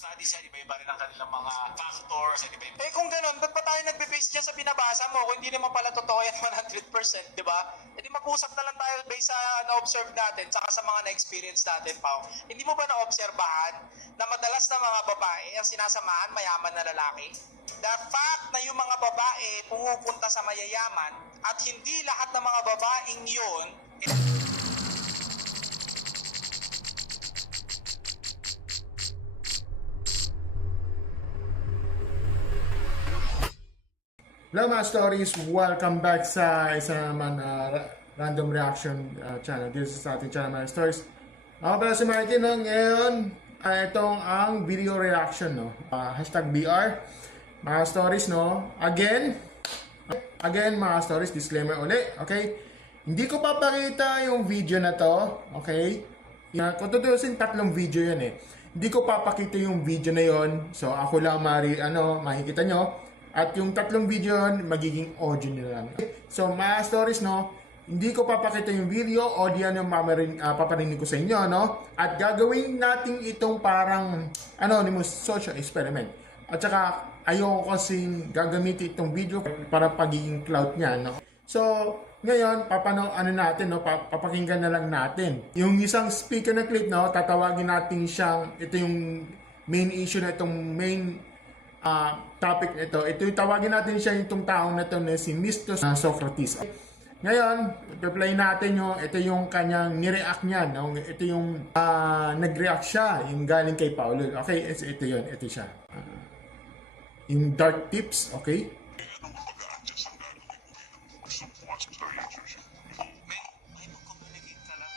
studies yan, iba-iba rin ang kanilang mga factors, at iba-iba. Eh kung ganun, ba't pa tayo nagbe-base dyan sa binabasa mo kung hindi naman pala totoo yan 100%, di ba? E di mag-usap na lang tayo based sa na-observe natin, saka sa mga na-experience natin, Pao. Hindi mo ba na-obserbahan na madalas na mga babae ang sinasamahan mayaman na lalaki? The fact na yung mga babae pumupunta sa mayayaman at hindi lahat ng mga babaeng yun Hello mga stories, welcome back sa isa naman random reaction channel. This is ating channel mga stories. Ako pala si Martin, no? Ngayon itong ang video reaction, no? Hashtag BR mga stories, no? Again mga stories, disclaimer uli, okay? Hindi ko papakita yung video na to, okay? Kung tutusin, tatlong video yun eh. Hindi ko papakita yung video na yon. So ako lang makikita nyo. At yung tatlong video yun, magiging audio nyo lang. So, mga stories, no? Hindi ko papakita yung video, audio yung paparinig ko sa inyo, no? At gagawin natin itong parang anonymous social experiment. At saka, ayoko kasing gagamitin itong video para pagiging clout niya, no? So, ngayon, papakinggan na lang natin. Yung isang speaker na clip, no? Tatawagin natin siyang, ito yung main issue na itong main topic nito. Ito yung tawagin natin siya itong taong na ito na si Mr. Socrates. Ngayon, i-play natin yung ito yung kanyang nireact niya, no? Ito yung nag-react siya, yung galing kay Paulo. Okay, ito yun, ito siya. Yung dark tips, okay? May mag-communicate ka lang.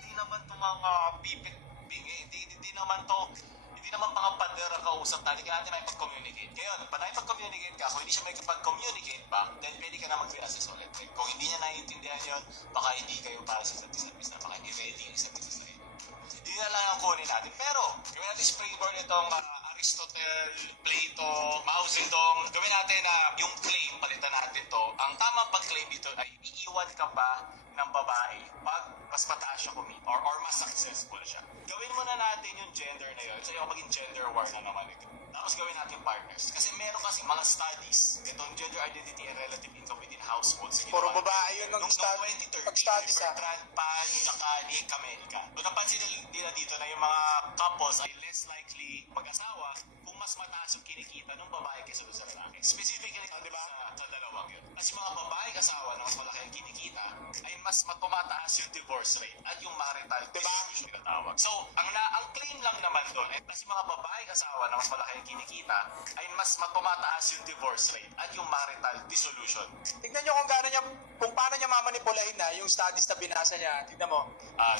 Hindi naman itong mga pipit-bingi. Hindi naman mga pader ang kausap natin. Kaya natin may pag-communicate. Ngayon, pag naipag-communicate ka, kung hindi siya may kapag-communicate back, then pwede ka na mag-reassess ulit. Kung hindi niya naiintindihan yun, baka hindi kayo para sa isa't isa. Baka hindi ready yung isa't isa. Hindi na lang ang kunin natin. Pero, gawin natin springboard itong Aristotle, Plato, Mao Zedong. Gawin natin na yung claim, palitan natin to. Ang tamang pag-claim dito ay iiwan ka ba ng babae pag mas mataas siya kumita or mas successful siya. Gawin muna natin yung gender na yun. So yung maging gender war na naman ito. Tapos gawin natin partners. Kasi meron kasi mga studies, itong gender identity and relative income within households. puro babae yun nung 2013, pag-studies, ha? Bertrand Pan, tsaka ni Camelca. Kung napansin nila dito na yung mga couples ay less likely mag-asawa kung mas mataas yung kinikita ng babae kaysa sa lalaki. Specifically, diba? Sa dalawang yun. Kasi mga babae asawa na mas malaki ang kinikita ay mas tumataas yung divorce rate at yung marital dissolution tinatawag. So, ang claim lang naman doon ay kasi mga babae asawa na mas malaki ang kinikita ay mas tumataas yung divorce rate at yung marital dissolution. Tignan nyo kung paano niya mamanipulahin na yung studies na binasa niya. Tignan mo.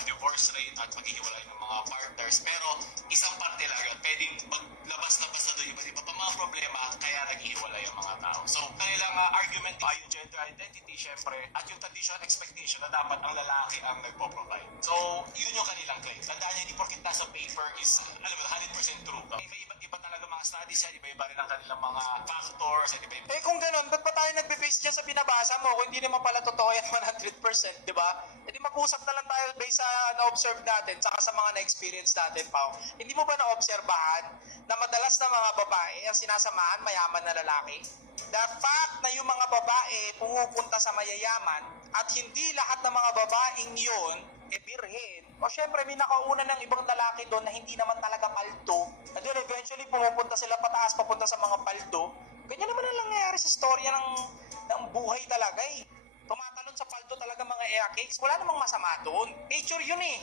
Divorce rate at paghihiwalay ng mga partners. Pero isang parte lang yun. Pwedeng maglabas-labas na doon iba pa mga problema kaya naghihiwalay yung mga tao. So, kanilang argument ay yung gender identity, syempre, at yung traditional expectation na dapat ang lalaki ang nagpo-provide. So, yun yung kanilang claim. Tandaan niya, hindi porkit nasa paper is, 100% true. May iba talaga mga studies yan, iba-iba rin ang kanilang mga factors, at iba-iba. Eh kung ganun, ba't pa tayo nagbe-base dyan sa binabasa mo kung hindi naman pala totoo yan 100%, di ba? E di mag-usap na lang tayo based sa na-observe natin, saka sa mga na-experience natin, Pao. Hindi mo ba na-obserbahan na madalas na mga babae ang sinasamahan mayaman na lalaki? The fact na yung mga babae pumupunta sa mayayaman at hindi lahat ng mga babaeng yun birhen. O syempre, may nakauna ng ibang lalaki doon na hindi naman talaga paldo. At doon eventually pumupunta sila pataas papunta sa mga paldo. Ganyan naman ang nangyayari sa storya ng buhay talaga eh. Tumatalon sa paldo talaga mga cakes. Wala namang masama doon. Nature yun eh.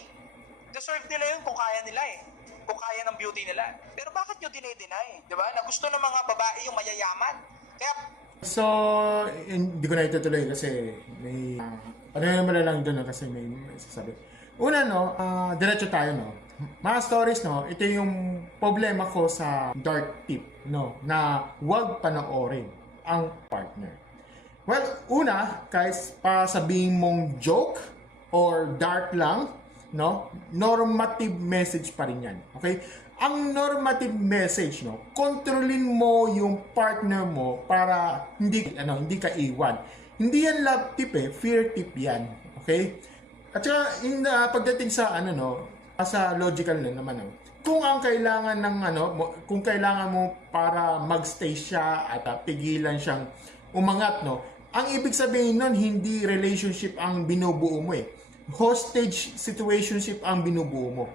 Deserve nila yun kung kaya nila eh. Kung kaya ng beauty nila. Pero bakit nyo dinay-deny? Diba? Na gusto ng mga babae yung mayayaman. Kaya So, hindi ko na itutuloy kasi may naman na lang doon kasi may sasabi. Una, no, diretso tayo, no. Mga stories, no, ito yung problema ko sa dark tip, no, na huwag panoorin ang partner. Well, una, guys, para sabihin mong joke or dark lang, no, normative message pa rin yan, okay? Ang normative message, no, kontrolin mo yung partner mo para hindi ka iwan. Hindi yan love tip fear tip yan, okay? At saka pagdating sa sa logical na naman, no, kung ang kailangan ng kung kailangan mo para magstay siya at pigilan siyang umangat, no, ang ibig sabihin nun, hindi relationship ang binubuo mo eh. Hostage situationship ang binubuo mo.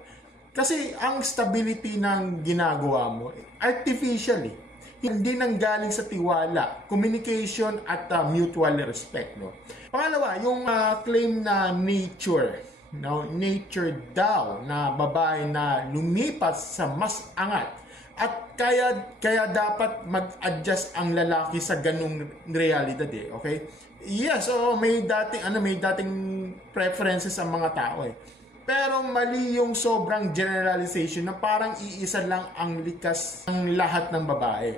Kasi ang stability ng ginagawa mo, artificial eh. Hindi nanggaling sa tiwala, communication at mutual respect. No? Pangalawa, yung claim na nature. No? Nature daw na babae na lumipas sa mas angat. At kaya dapat mag-adjust ang lalaki sa ganung realidad eh. Okay? Yes, so may dating preferences ang mga tao eh. Pero mali yung sobrang generalization na parang iisa lang ang likas ng lahat ng babae.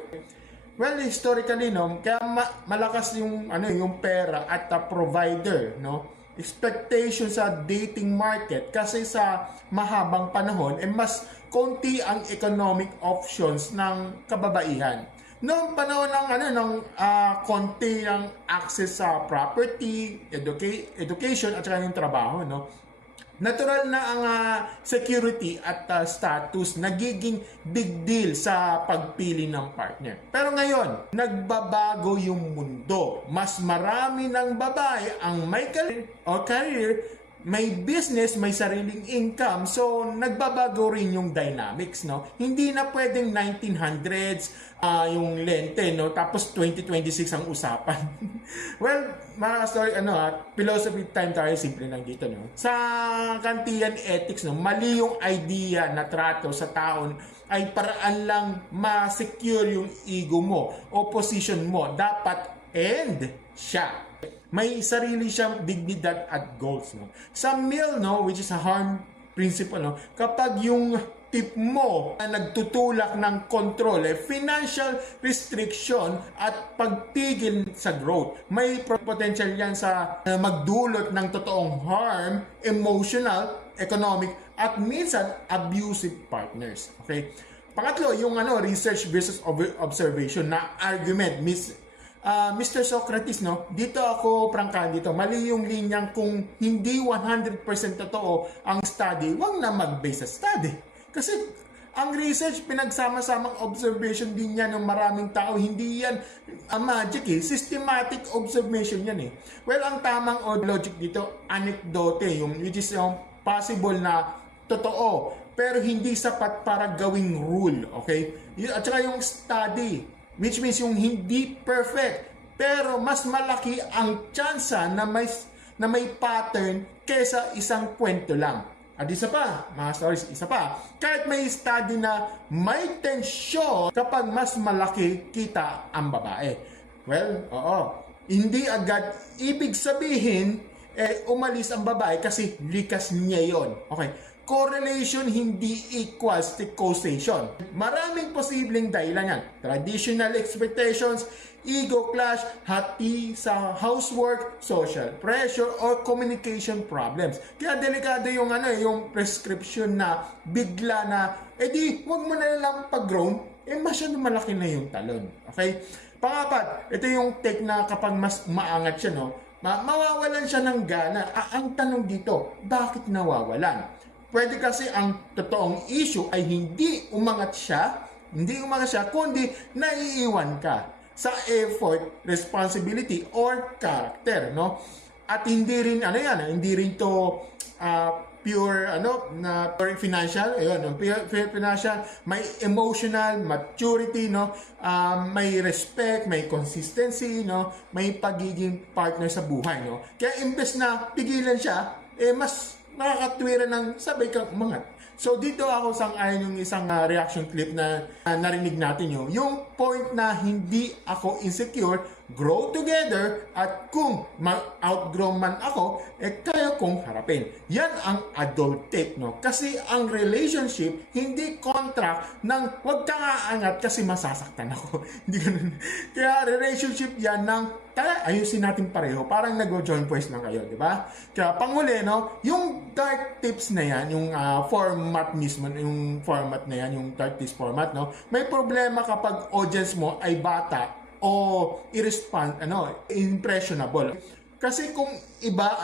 Well, historically, no, kaya malakas yung yung pera at provider, no? Expectation sa dating market kasi sa mahabang panahon mas konti ang economic options ng kababaihan. Noong panahon ng konti ang access sa property, education at saka yung trabaho, no? Natural na ang security at status nagiging big deal sa pagpili ng partner. Pero ngayon, nagbabago yung mundo. Mas marami ng babae ang may career, may business, may sariling income. So, nagbabago rin yung dynamics, no? Hindi na pwedeng 1900s yung lente, no? Tapos 2026 ang usapan. Well, mga story, philosophy time tayo, simple lang dito, no? Sa Kantian ethics, no? Mali yung idea na trato sa taon ay paraan lang ma-secure yung ego mo o position mo. Dapat end siya. May sarili siyang dignidad at goals, no? Sa Mill, no, which is a harm principle, no, kapag yung tip mo na nagtutulak ng control, financial restriction at pagpigil sa growth, may potential yan sa magdulot ng totoong harm, emotional, economic, at minsan abusive partners. Okay? Pangatlo, yung research versus observation na argument, Mr. Socrates, no, dito ako prangkahan dito. Mali yung linyang kung hindi 100% totoo ang study, wag na mag-base sa study. Kasi ang research, pinagsama-samang observation din yan ng maraming tao. Hindi yan magic eh. Systematic observation yan eh. Well, ang tamang logic dito, anecdote, which is yung possible na totoo, pero hindi sapat para gawing rule. Okay? At saka yung study, which means yung hindi perfect, pero mas malaki ang tsansa na may pattern kesa isang kwento lang. At isa pa, mga stories, isa pa, kahit may study na may tensyon kapag mas malaki kita ang babae. Well, oo. Hindi agad ibig sabihin umalis ang babae kasi likas niya yon. Okay. Correlation hindi equals to causation. Maraming posibleng dahilan yan. Traditional expectations, ego clash, hati sa housework, social pressure, or communication problems. Kaya delikado yung prescription na bigla na, wag mo na lang pag-grown, masyado malaki na yung talon. Okay? Pangapat, ito yung take na kapag mas umaangat siya, no, mawawalan siya ng gana. Ang tanong dito, bakit nawawalan? Pwede kasi ang totoong issue ay hindi umangat siya, kundi naiiwan ka sa effort, responsibility, or character, no? At hindi rin, hindi rin to pure, financial, pure financial, may emotional, maturity, no? May respect, may consistency, no? May pagiging partner sa buhay, no? Kaya imbes na pigilan siya, mas nakakatwira ng sabay kang umangat. So dito ako sang-ayon yung isang reaction clip na narinig natin yung point na hindi ako insecure, grow together, at kung outgrow man ako, kaya kong harapin. Yan ang adult take, no? Kasi ang relationship, hindi contract ng wag kang aangat kasi masasaktan ako. Hindi ganun. Kaya relationship yan ng kaya ayusin natin pareho. Parang nag-join voice lang kayo, di ba? Kaya panghuli, no, yung dark tips na yan, yung format mismo, yung format na yan, yung dark tips format, no, may problema kapag audience mo ay bata o impressionable. Kasi kung iba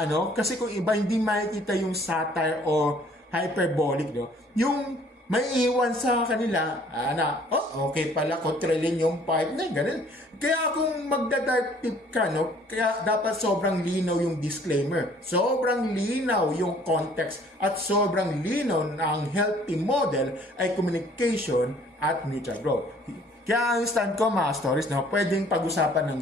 hindi makikita yung satire o hyperbolic, no, yung may iwan sa kanila na, okay pala, kontrolin yung partner, ganun. Kaya kung magda-dark tip ka, no, kaya dapat sobrang linaw yung disclaimer, sobrang linaw yung context, at sobrang linaw na ang healthy model ay communication at mutual growth. Kaya ang stand ko, mga stories, no, pwedeng pag-usapan ng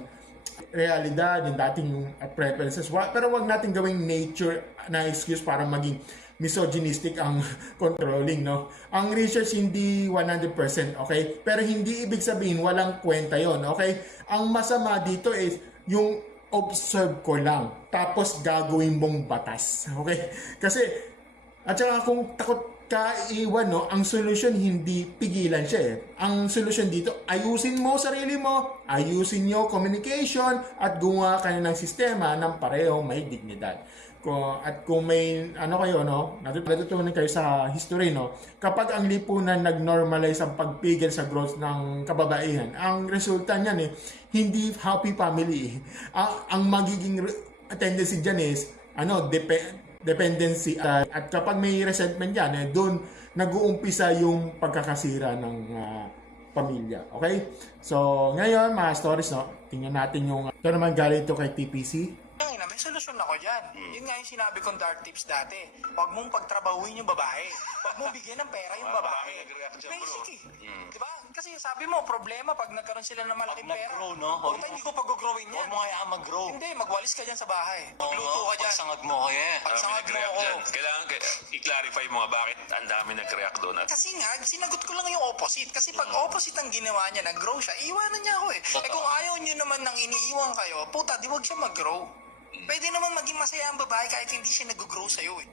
realidad, yung dating yung preferences, pero wag natin gawing nature na excuse para maging misogynistic ang controlling, no? Ang research hindi 100%, okay? Pero hindi ibig sabihin walang kwenta yon, okay? Ang masama dito is yung observe ko lang, tapos gagawin mong batas, okay? Kasi, at saka kung takot ka iwan, no, ang solusyon hindi pigilan siya eh. Ang solusyon dito, ayusin mo sarili mo, ayusin nyo communication, at gumawa kayo ng sistema ng parehong may dignidad. At kung may kayo, no, natutunan kayo sa history, no, kapag ang lipunan nag-normalize ang pagpigil sa growth ng kababaihan, ang resulta niyan hindi happy family. Ang magiging tendency diyan is dependency, at kapag may resentment diyan, doon nag-uumpisa yung pagkakasira ng pamilya. Okay? So, ngayon mga stories, no, tingnan natin yung ito naman galing ito kay TPC. May solusyon ako dyan. Yun nga yung sinabi kong dark tips dati. Huwag mong pagtrabahuin yung babae. Huwag mong bigyan ng pera yung babae. Basic eh. Diba? Kasi sabi mo, problema pag nagkaroon sila ng malaking pera. Mag-grow, no? Huwag hindi ko pag-growin yan. Huwag mo kaya mag-grow. Hindi, magwalis ka dyan sa bahay. Magluto ka dyan. Pagsangag mo kaya. Pagsangag mo ako. Kailangan i-clarify mo nga bakit ang dami nag-react doon. Kasi nga, sinagot ko lang yung opposite. Kasi pag opposite ang ginawa niya, nag-grow siya, iwanan niya ako eh. Eh kung ayaw niyo naman nang iniiwan kayo, puta, di wag siya mag-grow. Pwede naman maging masaya ang babae kahit hindi siya nag-grow sa'yo eh.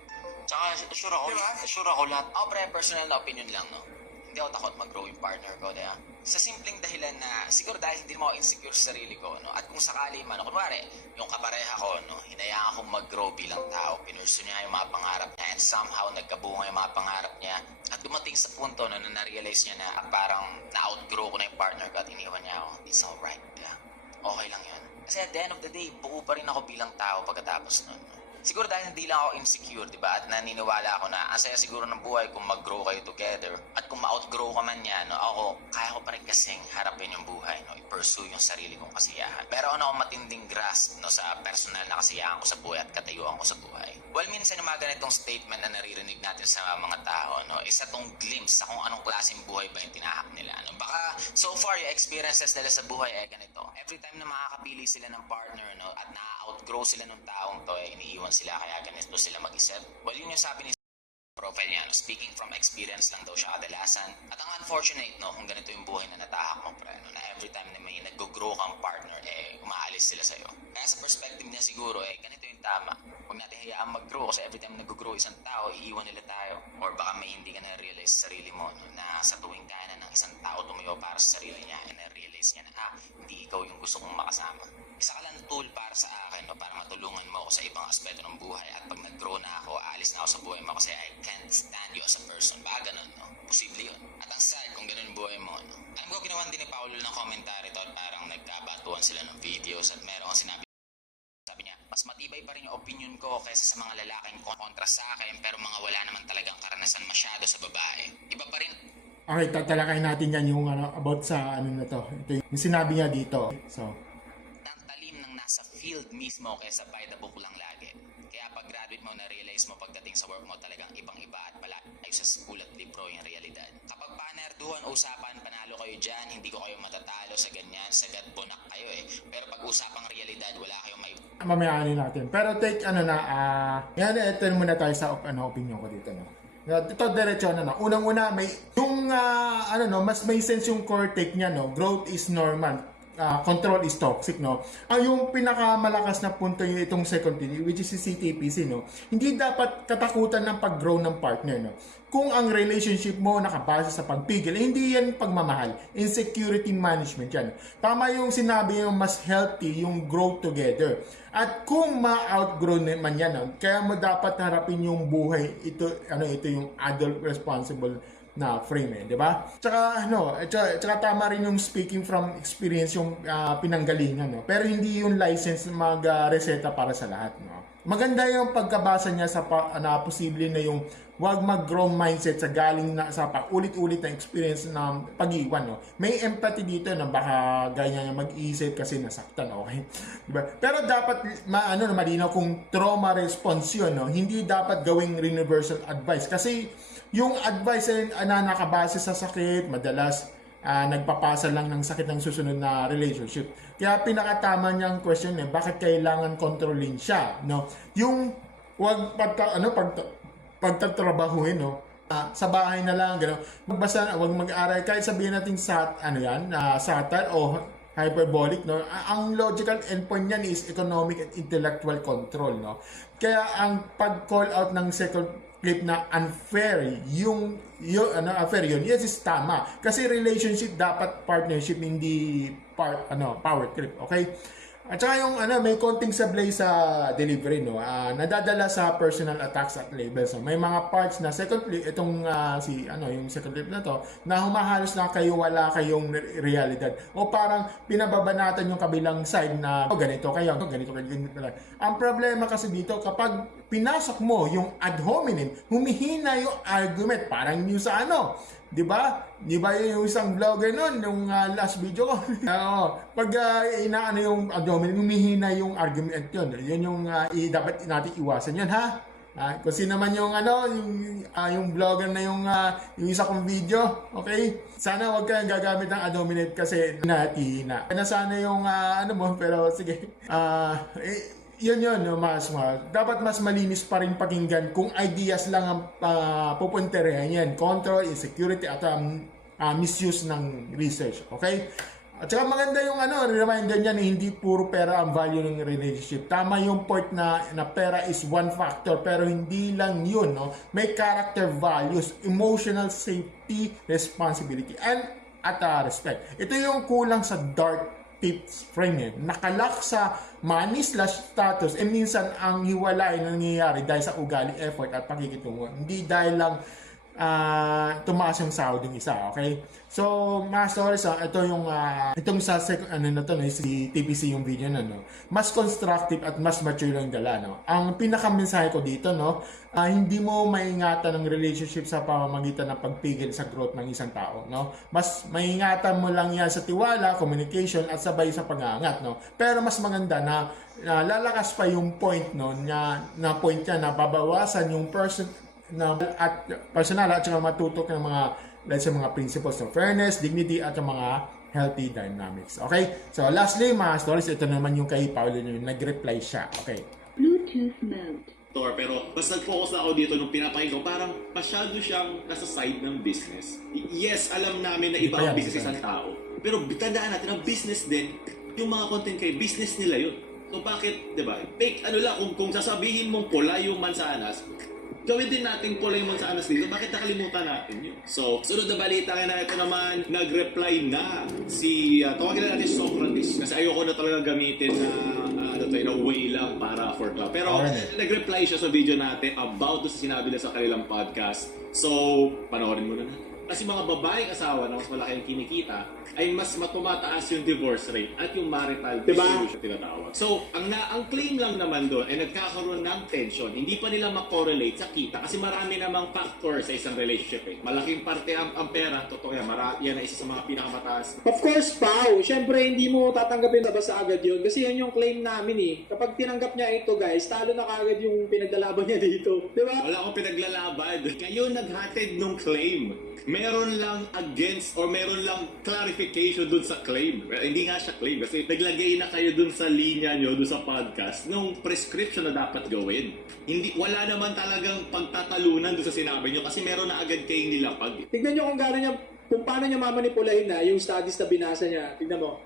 Tsaka, sure ako, Diba? sure ako lahat. Ako pre, personal na opinion lang, no? Hindi ako takot mag-grow yung partner ko, diba? Sa simpleng dahilan na, siguro dahil hindi mo ako insecure sa sarili ko, no? At kung sakali man, kunwari, yung kapareha ko, no? Hinayaan akong mag-grow bilang tao, pinurso niya yung mga pangarap niya, and somehow nagkabunga yung mga pangarap niya, at dumating sa punto no, na na-realize niya na parang na-outgrow ko na yung partner ko at iniwan niya ako, it's alright, diba? Okay lang yun. Kasi at the end of the day, buo pa rin ako bilang tao pagkatapos nun. Siguro dahil hindi lang ako insecure, di ba? At naniniwala ako na ang saya siguro ng buhay kung mag-grow kayo together. At kung ma-outgrow ka man yan, no, ako, kaya ko pa rin kasing harapin yung buhay, no, i-pursue yung sarili kong kasiyahan. Pero ano akong matinding grasp no, sa personal na kasiyahan ko sa buhay at katayuan ko sa buhay. Well, minsan yung mga ganitong statement na naririnig natin sa mga tao, no, isa tong glimpse sa kung anong klaseng buhay ba yung tinahak nila. No? Baka so far, yung experiences nila sa buhay ay ganito. Every time na makakapili sila ng partner, no, at na-outgrow sila ng taong to, iniiwan sila kaya ganito sila mag-isip. Well, yun yung sabi ni profile niya, no? Speaking from experience lang daw siya kadalasan. At ang unfortunate, no, kung ganito yung buhay na natahak mo, pre, no, na every time na may nag-grow kang partner, umaalis sila sa'yo. Kaya sa perspective niya siguro, ganito yung tama. Huwag natin hayaan mag-grow kasi every time nag-grow isang tao, iiwan nila tayo. Or baka may hindi ka na-realize sa sarili mo, no, na sa tuwing kaya na ng isang tao tumayo para sa sarili niya, na-realize niya na, hindi ikaw yung gusto kong makasama. Isa ka lang tool para sa akin, no, para matulungan mo ako sa ibang aspeto ng buhay. At pag nag-grow na ako, aalis na ako sa buhay mo kasi I can't stand you as a person. Baka ganun, no? Posible yun. At ang sad kung ganun yung buhay mo, no? Alam ko, ginawan din ni Paulo ng commentary to at parang nagkabatuan sila ng videos at meron kang sinabi. Sabi niya, mas matibay pa rin yung opinion ko kaysa sa mga lalaking kontra sa akin pero mga wala naman talagang karanasan masyado sa babae. Iba pa rin. Okay, tatalakayin natin yan yung about sa na to. Ito yung sinabi niya dito. So, sa field mismo kaysa by the book lang lagi. Kaya pag graduate mo, na-realize mo pagdating sa work mo talagang ibang-iba at pala ay sa school at libro yung realidad. Kapag panerduhan, usapan, panalo kayo dyan, hindi ko kayo matatalo sa ganyan, sagat bunak kayo eh. Pero pag usapang realidad, wala kayong may... Mamayaan natin. Pero take yan, ito muna tayo sa opinion ko dito, no. Ito diretso na. Unang-una, may yung mas may sense yung core take niya, no. Growth is normal. Control is toxic, no? Yung pinakamalakas na punto yung itong second theory, which is si CTPC, no? Hindi dapat katakutan ng pag-grow ng partner, no? Kung ang relationship mo nakabase sa pagpigil, hindi yan pagmamahal. Insecurity management yan. Tama yung sinabi yung mas healthy, yung grow together. At kung ma-outgrow naman yan, no? Kaya mo dapat harapin yung buhay. Ito yung adult responsible na frame, di ba? Tsaka tama rin yung speaking from experience yung pinanggalingan, no? Pero hindi yung license mag-reseta para sa lahat, no? Maganda yung pagkabasa niya sa na posible na yung wag mag-grow mindset sa galing na sa paulit-ulit na experience na pag-iwan, no? May empathy dito na baka ganyan niya mag-isip kasi nasaktan, okay? Diba? Pero dapat malinaw kung trauma response yun, no? Hindi dapat gawing universal advice kasi yung advice ay nakabase sa sakit, madalas nagpapasa lang ng sakit ng susunod na relationship. Kaya pinakatama niyang question bakit kailangan kontrolin siya, no? Yung wag pagtatrabahuin, no? Sa bahay na lang, gano'n. Basta wag mag-aral kahit sabihin natin satire o hyperbolic, no? Ang logical endpoint niyan is economic and intellectual control, no? Kaya ang pag-call out ng second clip na unfair unfair yun, yes, is tama kasi relationship dapat partnership, hindi power trip, okay? At saka yung may konting sablay sa delivery, no? Nadadala sa personal attacks at labels, no? May mga parts na second clip itong yung second clip na to na humahalos na wala kayong realidad o parang pinababanatan yung kabilang side na ganito kayo. Ang problema kasi dito kapag pinasok mo yung ad hominem, humihina yung argument, parang yung sa Di ba yung isang vlogger nun, yung last video ko? Pag inaano yung abdomen, humihina yung argument yun. Yun yung dapat natin iwasan yun, ha? Kung sino naman yung yung vlogger na yung isa kong video, okay? Sana wag kang gagamit ng abdomen kasi natihina. Sana yung pero sige. Yun, dapat mas malinis pa rin pakinggan kung ideas lang ang pupunterehan yan. Control, insecurity, at misuse ng research. Okay? At saka maganda yung reminder niya na hindi puro pera ang value ng relationship. Tama yung point na pera is one factor, pero hindi lang yun, no? May character values, emotional safety, responsibility, and respect. Ito yung kulang sa dark tips frame, nakalak sa money/status, minsan ang hiwalay na nangyayari dahil sa ugali, effort at pakikitungo, hindi dahil lang tumaas yung sahod ng isa, okay? So, mga stories, ito yung itong sa si TPC yung video na, no? Mas constructive at mas mature lang dala, no? Ang pinaka-mensahe ko dito, no? Hindi mo maingatan ng relationship sa pamamagitan ng pagpigil sa growth ng isang tao, no? Mas maingatan mo lang yan sa tiwala, communication, at sabay sa pag-aangat, no? Pero mas maganda na lalakas pa yung point, no? Na point niya na babawasan yung at personal at saka matutok ng mga principles of fairness, dignity at yung mga healthy dynamics. Okay? So lastly, mga stories, ito naman yung kay Paolo, yung nag-reply siya. Okay. Bluetooth mode. Pero mas nag-focus na ako dito nung pinapakinggan ko, parang masyado siyang nasa side ng business. Yes, alam namin na iba ang business isang tao. Pero tandaan natin, ang business din, yung mga content kay business nila yun. So bakit, di ba? Fake, kung sasabihin mong pula yung mansanas, gawin din natin pula yung mansanas dito. Bakit nakalimutan natin yun? So, sunod na balita na ito naman, nag-reply na tawagin na natin Socrates. Kasi ayoko na talaga gamitin na way lang para for club. Pero nag-reply siya sa video natin about sa sinabi na sa kanilang podcast. So, panoorin mo na natin. Kasi mga babaeng asawa na mas malaki ang kinikita ay mas matumataas yung divorce rate at yung marital dispute tinatawag. So, ang claim lang naman doon ay nagkakaroon ng tension. Hindi pa nila makorelate sa kita kasi marami namang factor sa isang relationship. Malaking parte ang pera, totoo yan. Yan ay isa sa mga pinakamataas. Of course, Pao. Siyempre, hindi mo tatanggapin na basta agad yun. Kasi yan yung claim namin Kapag tinanggap niya ito, guys, talo na kagad yung pinaglalaban niya dito. Di ba? Wala akong pinaglalaban. Kayo naghatid nung claim. Meron lang against or meron lang clarification dun sa claim. Hindi nga siya claim kasi naglagay na kayo dun sa linya nyo, dun sa podcast, nung prescription na dapat gawin. Wala naman talagang pagtatalunan dun sa sinabi nyo kasi meron na agad kayong nilapag. Tignan nyo kung paano niya mamanipulahin na yung studies na binasa niya. Tignan mo.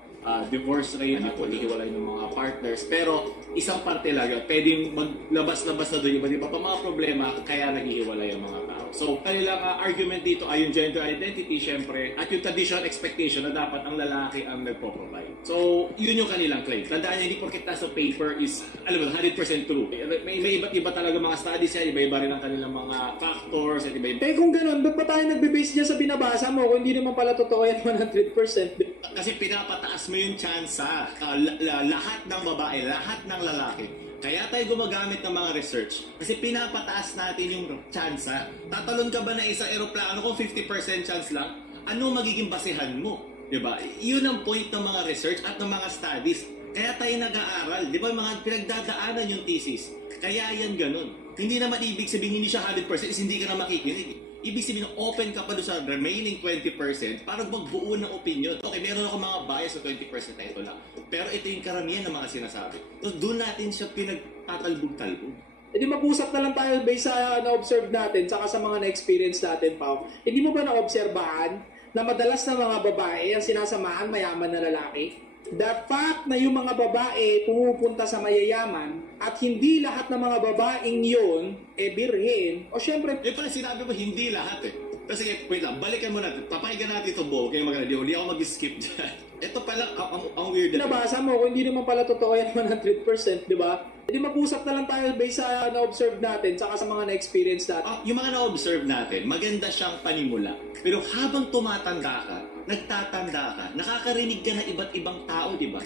divorce rate at paghihiwalay ng mga partners. Pero isang parte lang yun. Pwedeng maglabas-labas na doon iba pa mga problema kaya naghihiwalay ang mga tao. So, kanilang argument dito ay yung gender identity, syempre, at yung traditional expectation na dapat ang lalaki ang nagpo-provide. So, yun yung kanilang claim. Tandaan niyo, hindi porket nasa paper is, alam mo, 100% true. May iba't iba talaga mga studies yan, iba-iba rin ang kanilang mga factors, at iba-iba. Eh kung ganun, ba't pa tayo nagbe-base dyan sa binabasa mo kung hindi naman pala totoo yan 100%? Kasi pinapataas mo yung tsansa. Lahat ng babae, lahat ng lalaki. Kaya tayo gumagamit ng mga research. Kasi pinapataas natin yung tsansa. Tatalon ka ba na isang eroplano kung 50% chance lang? Ano magiging basehan mo? Diba? Yun ang point ng mga research at ng mga studies. Kaya tayo nag-aaral. Di ba mga pinagdadaanan yung thesis? Kaya yan ganun. Hindi naman ibig sabihin hindi siya 100% is hindi ka na makikinig. Ibig sabihin, open ka pa doon sa remaining 20% para magbuo ng opinion. Okay, meron ako mga bias sa 20% na ito lang. Pero ito yung karamihan ng mga sinasabi. So, doon natin siya pinagtatalbog-talbog. E di mag-usap na lang tayo based sa na-observe natin saka sa mga na-experience natin, Pao. Hindi mo ba na-obserbahan na madalas na mga babae ang sinasamahan mayaman na lalaki? The fact na yung mga babae pumupunta sa mayayaman at hindi lahat ng mga babaeng yun birhen, o syempre, Eh pala sinabi mo, hindi lahat eh. Kasi wait lang, balikan mo natin. Papakinggan natin ito, Bo. Kaya maganda, hindi ako mag-skip dyan. Ito pala, ang weird. nabasa mo kung hindi naman pala totoo yan 100%, di ba? E di mag-usap na lang tayo based sa na-observe natin saka sa mga na-experience natin. Yung mga na-observe natin, maganda siyang panimula. Pero habang tumatanda ka, nagtatanda ka, nakakarinig ka ng iba't ibang tao, di ba?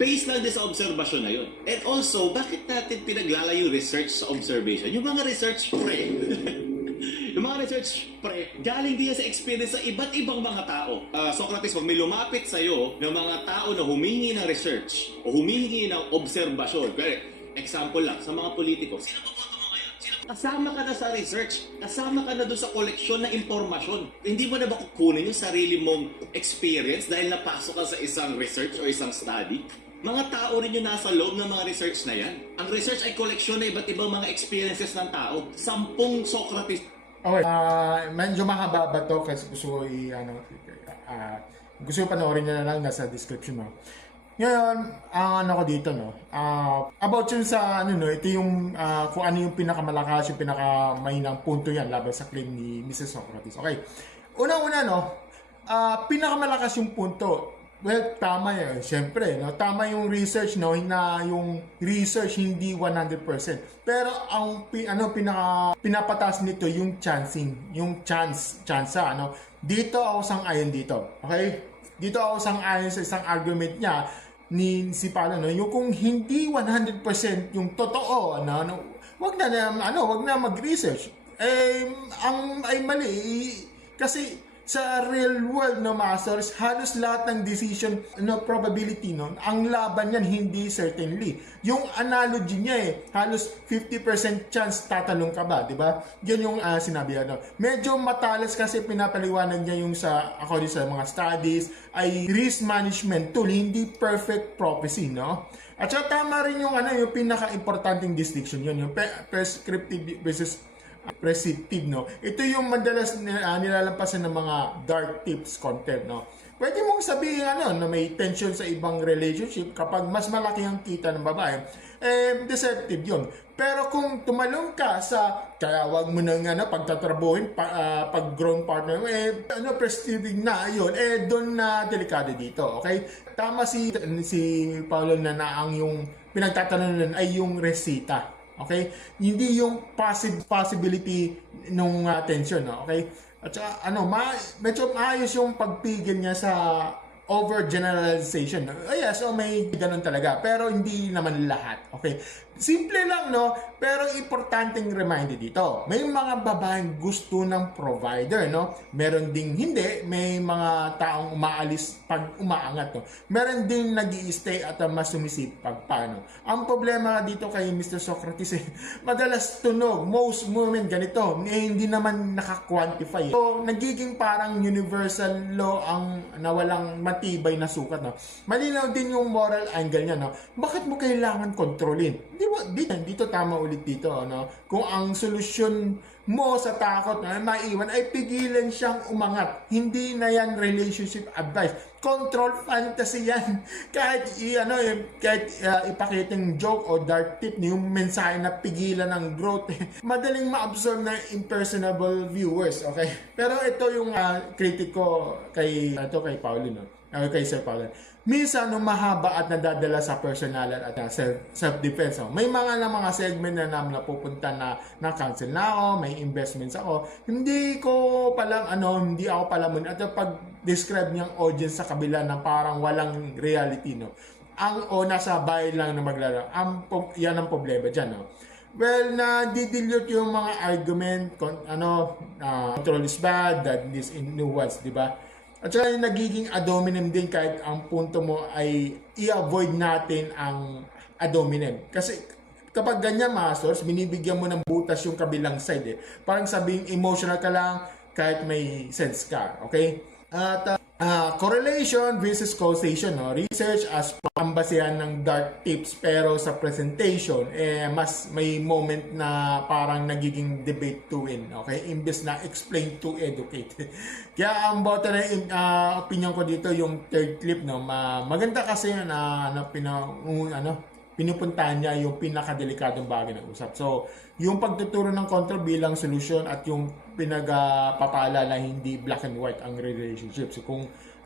Based lang din sa observation na yun. And also, bakit natin pinaglalayo research sa observation? Yung mga research yung mga research galing din yan sa experience sa iba't ibang mga tao. Socrates, pag may lumapit sa'yo ng mga tao na humingi ng research o humingi ng observation, example lang, sa mga politiko, sino boboto mo ngayon? Kasama ka na sa research, kasama ka na doon sa koleksyon ng impormasyon. Hindi mo na ba kukunin yung sarili mong experience dahil napasok ka sa isang research o isang study? Mga tao rin yung nasa loob ng mga research na yan. Ang research ay koleksyon na iba't ibang mga experiences ng tao. 10 Socrates. Okay, medyo mahaba ba to kasi gusto ko gusto ko panoorin nyo na lang nasa description, no? Ngayon, ang ko dito, no? About yun sa, ito yung, kung ano yung pinakamalakas, yung pinakamahinang punto yan laban sa claim ni Mrs. Socrates. Okay. Una-una, no? Pinakamalakas yung punto. Well, tama yan. Siyempre, no? Tama yung research, no? Na yung research hindi 100%. Pero ang pinapataas nito yung chancing, yung chance, ano? Dito ako sang-ayon dito. Okay? Dito ako sang-ayon sa isang argument niya ni si Paolo, no? Yung kung hindi 100% yung totoo, wag na mag-research. Ay mali kasi sa real world, no, masters, halos lahat ng decision, probability, ang laban yan, hindi certainly. Yung analogy niya halos 50% chance tatanong ka ba, di ba? Yan yung sinabi, Medyo matalas kasi pinapaliwanag niya yung according sa mga studies, ay risk management tool, hindi perfect prophecy, no? At saka tama rin yung, yung pinaka-importanting distinction yun, yung prescriptive versus prescriptive, no? Ito yung madalas nilalampasan ng mga dark tips content, no? Pwede mong sabihin na may tension sa ibang relationship kapag mas malaki ang kita ng babae, deceptive yun. Pero kung tumalong ka sa, kaya wag mo nang pagtatrabuhin pag grown partner, prescriptive na yun, doon na delikado dito, okay? Tama si Paolo na ang yung pinagtatanong ay yung resita. Okay? Hindi yung possibility nung tension, no? Okay? At saka, medyo maayos yung pagpigil niya sa overgeneralization. Yes, may ganun talaga. Pero hindi naman lahat. Okay? Simple lang, no? Pero importanteng reminder dito. May mga babaeng gusto ng provider, no? Meron ding hindi. May mga taong umaalis pag umaangat, no? Meron ding nag-i-stay at mas sumisipag pa, no? Ang problema dito kay Mr. Socrates, madalas tunog. Most women ganito. Hindi naman naka-quantify. So, nagiging parang universal law ang nawalang matibay na sukat, no? Malinaw din yung moral angle niya, no? Bakit mo kailangan kontrolin? Dito tama ulit dito, no? Kung ang solusyon mo sa takot na maiwan ay pigilan siyang umangat. Hindi na yan relationship advice. Control fantasy yan. Kahit ipakitang joke o dark tip, yung mensahe na pigilan ng growth, madaling ma-absorb ng impersonable viewers, okay? Pero ito yung critic ko kay Pauline, kay Sir Pauline. Minsan, mahaba at nadadala sa personalan at self-defense. May mga segment na namin napupunta na cancel na ako, may investments ako. Hindi ako palamun at pag-describe niyang audience sa kabila na parang walang reality, no? Nasa bahay lang na maglaro. Yan ang problema dyan, no? Well, na-dilute yung mga argument, control is bad, that is nuance, di ba? At saka nagiging ad hominem din kahit ang punto mo ay i-avoid natin ang ad hominem. Kasi kapag ganyan mga source, binibigyan mo ng butas yung kabilang side. Parang sabing emotional ka lang kahit may sense ka. Okay? At correlation versus causation. No? Research as pambasehan ng dark tips pero sa presentation, mas may moment na parang nagiging debate to win. Okay? Imbes na explain to educate. Kaya ang bottom opinion ko dito yung third clip, no, maganda kasi na pinupuntahan niya yung pinakadelikadong bagay ng usap. So, yung pagtuturo ng control bilang solusyon at yung pinagpapaalala na hindi black and white ang relationship. So,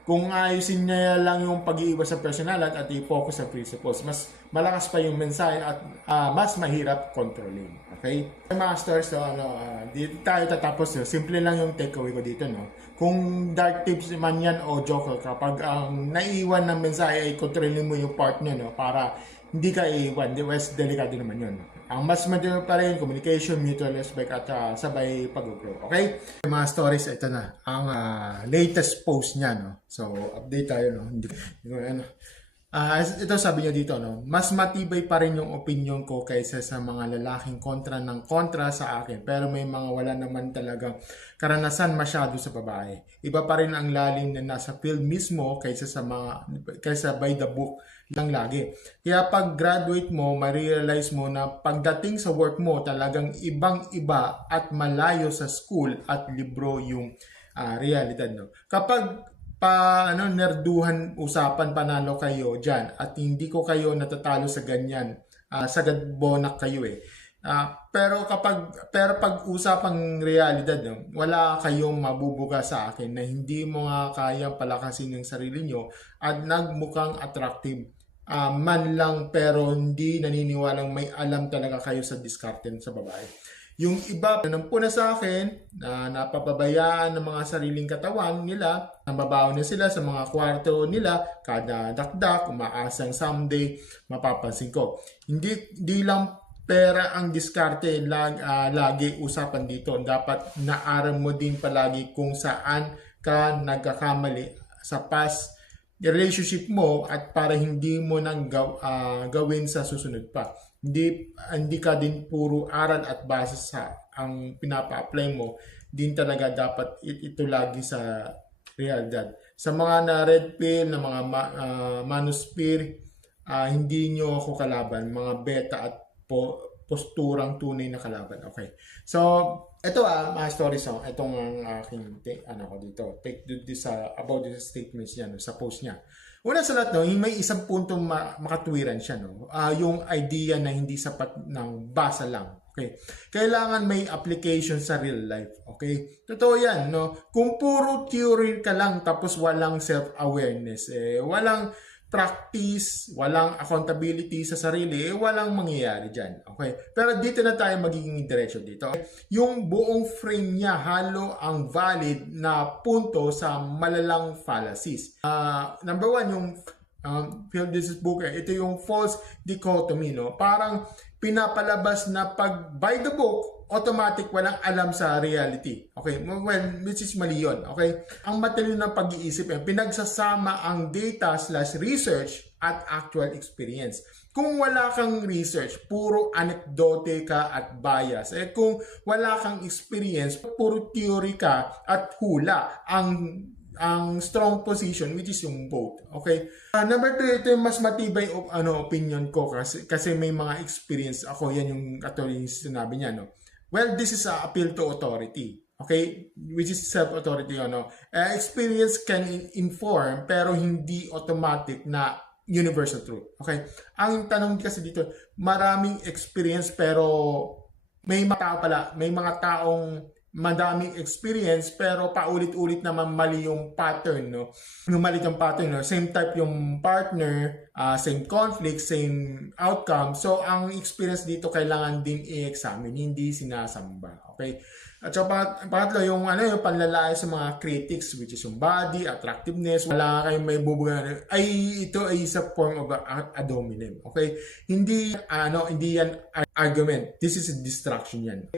kung ayusin niya lang yung pag-iiwas sa personalan at i-focus sa principles, mas malakas pa yung mensahe at mas mahirap controlling. Okay? Masters, dito tayo tatapos. Simple lang yung takeaway ko dito, no? Kung dark tips man yan o joke, kapag ang naiiwan ng mensahe ay controlling mo yung partner, no? Para hindi ka iiwan. Delikado naman yun. Ang mas material pa rin, communication, mutual respect, at sabay pag-grow. Okay? Mga stories, ito na. Ang latest post niya, no? So, update tayo, no? Ito sabi niya dito, no? Mas matibay pa rin yung opinion ko kaysa sa mga lalaking kontra sa akin. Pero may mga wala naman talagang karanasan masyado sa babae. Iba pa rin ang lalim na nasa field mismo kaysa by the book lang lagi. Kaya pag graduate mo, ma-realize mo na pagdating sa work mo, talagang ibang-iba at malayo sa school at libro yung realidad, no? Kapag nerduhan usapan, panalo kayo dyan at hindi ko kayo natatalo sa ganyan, sagad bonak kayo pero pag usapang realidad, no, wala kayong mabubuga sa akin na hindi mo nga kayang palakasin yung sarili nyo at nagmukhang attractive man lang, pero hindi naniniwalang may alam talaga kayo sa diskarte sa babae. Yung iba nampuna sa akin na napapabayaan ng mga sariling katawan nila, nababaw na sila sa mga kwarto nila, kada dakdak, umaasang someday mapapansin ko. Hindi lang pera ang diskarte, lagi usapan dito. Dapat naaram mo din palagi kung saan ka nagkakamali sa past relationship mo at para hindi mo nang gawin sa susunod pa. Hindi ka din puro aral at base sa ang pinapa-apply mo, din talaga dapat ito lagi sa realidad. Sa mga na red pill, na mga manosphere, hindi nyo ako kalaban, mga beta at posturang tunay na kalaban. Okay. So, ito mga stories, itong ang aking take this about this statements niya, sa post niya. Una sa lahat, may isang puntong makatwiran siya, no? Yung idea na hindi sapat ng basa lang. Okay? Kailangan may application sa real life. Okay? Totoo yan, no? Kung puro theory ka lang tapos walang self-awareness, walang practice, walang accountability sa sarili, walang mangyayari dyan. Okay? Pero dito na tayo magiging diretso dito. Yung buong frame niya, halo ang valid na punto sa malalang fallacies. Number one, yung this book, ito yung false dichotomy, no? Parang pinapalabas na pag by the book, automatic walang alam sa reality. Okay? Well, which is mali yun. Okay? Ang matalino ng pag-iisip, pinagsasama ang data/research at actual experience. Kung wala kang research, puro anekdote ka at bias. Kung wala kang experience, puro theory ka at hula. Ang strong position, which is yung both. Okay? Number 2, ito yung mas matibay opinion ko kasi may mga experience ako. Yan yung katulad yung sinabi niya, no? Well, this is a appeal to authority. Okay? Which is self-authority, ano. Experience can inform, pero hindi automatic na universal truth. Okay? Ang tanong kasi dito, maraming experience, pero may mga taong madaming experience pero paulit-ulit naman mali yung pattern, no? Mali yung pattern, no? Same type yung partner, same conflict, same outcome. So, ang experience dito kailangan din i-examine, hindi sinasamba. Okay? At so, pangatlo, yung panlalait sa mga critics, which is yung body, attractiveness, wala kayong may bubugan, ito ay isa form of ad hominem. Okay? Hindi yan argument. This is a distraction yan.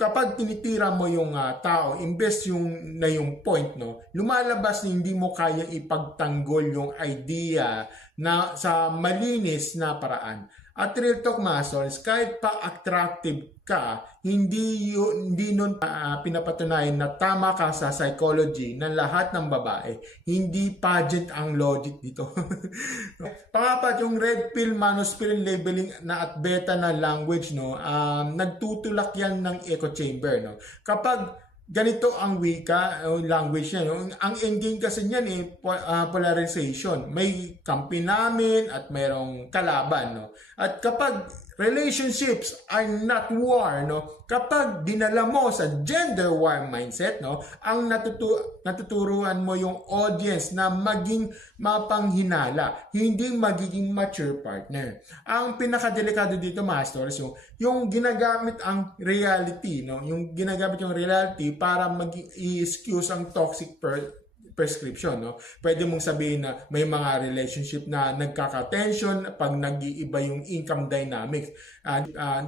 Kapag tinitira mo yung tao, imbes yung point, no, lumalabas na hindi mo kaya ipagtanggol yung idea na sa malinis na paraan. At real talk, masters, kahit pa attractive ka, hindi nun pinapatunayan na tama ka sa psychology ng lahat ng babae. Hindi pageant ang logic dito. Pangapat, yung red pill, monospill labeling na at beta na language, no, nagtutulak yan ng echo chamber, no. Kapag ganito ang wika o language niya, no? Ang ending kasi niyan polarization. May kampi namin at mayroong kalaban, no? At kapag relationships are not war, no? Kapag dinala mo sa gender war mindset, no? Ang natuturuan mo yung audience na maging mapanghinala, hindi magiging mature partner. Ang pinakadelikado dito, masters, yung ginagamit ang reality, no? Yung ginagamit yung reality para mag-i-excuse ang toxic prescription, no? Pwede mong sabihin na may mga relationship na nagkaka-tension pag nag-iiba yung income dynamics.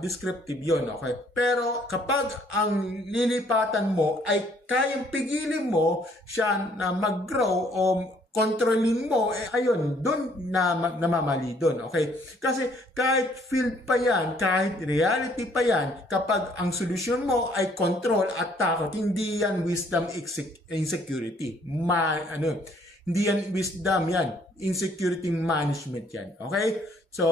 Descriptive yun, okay? Pero kapag ang lilipatan mo ay kayang pigilin mo siya na mag-grow o kontrolin mo, ayun, doon na namamali doon, okay? Kasi kahit field pa yan, kahit reality pa yan, kapag ang solusyon mo ay control at takot, hindi yan wisdom insecurity. Hindi yan wisdom yan. Insecurity management yan, okay? So,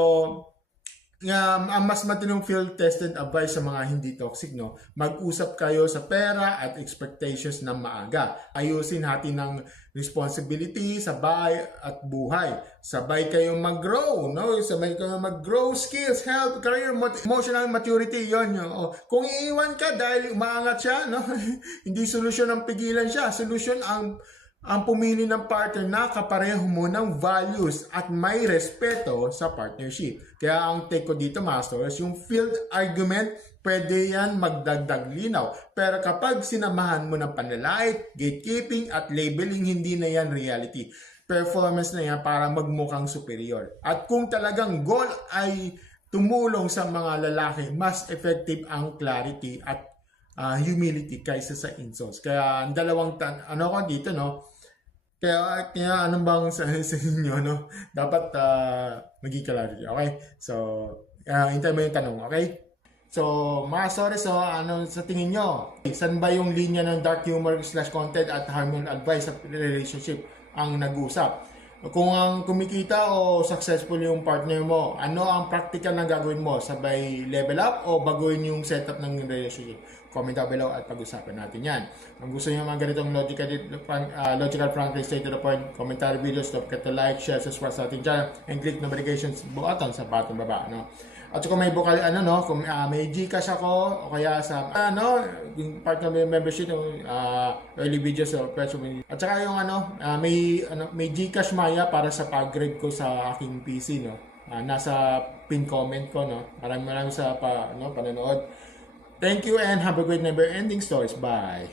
ang mas matinong field-tested advice sa mga hindi toxic, no? Mag-usap kayo sa pera at expectations ng maaga. Ayusin natin ng responsibility, sabay at buhay. Sabay kayong mag-grow, no? Sabay kayong mag-grow skills, health, career, emotional maturity, yon. Kung iiwan ka dahil umaangat siya, no? Hindi solusyon ang pigilan siya. Solusyon ang pumili ng partner na kapareho mo ng values at may respeto sa partnership. Kaya ang take ko dito, masters, yung field argument, pwede yan magdagdag linaw. Pero kapag sinamahan mo ng panlalait, gatekeeping at labeling, hindi na yan reality. Performance na yan para magmukhang superior. At kung talagang goal ay tumulong sa mga lalaki, mas effective ang clarity at humility kaysa sa insults. Kaya ang dalawang dito, no? Kaya ano bang sa inyo, no? Dapat maging clarity, okay? So, hintay mo yung tanong, okay? So, mga sorry, ano sa tingin nyo? Saan ba yung linya ng dark humor / content at harmful advice sa relationship ang nag-usap? Kung ang kumikita o successful yung partner mo, ano ang practical na gagawin mo? Sabay level up o baguhin yung setup ng relationship? Comment down below at pag-usapan natin yan. Kung gusto nyo mga ganitong logical, frankly, straight to the point, commentary videos, don't forget to like, share, subscribe sa ating channel, and click notifications button sa bottom baba, no? At kung may bukal, kung may Gcash ako, o kaya sa, yung part ng membership, early videos, at saka yung, may Gcash Maya para sa pag-grade ko sa aking PC, no? Nasa pin comment ko, no? Maraming sa panonood. Thank you and have a great never-ending stories. Bye!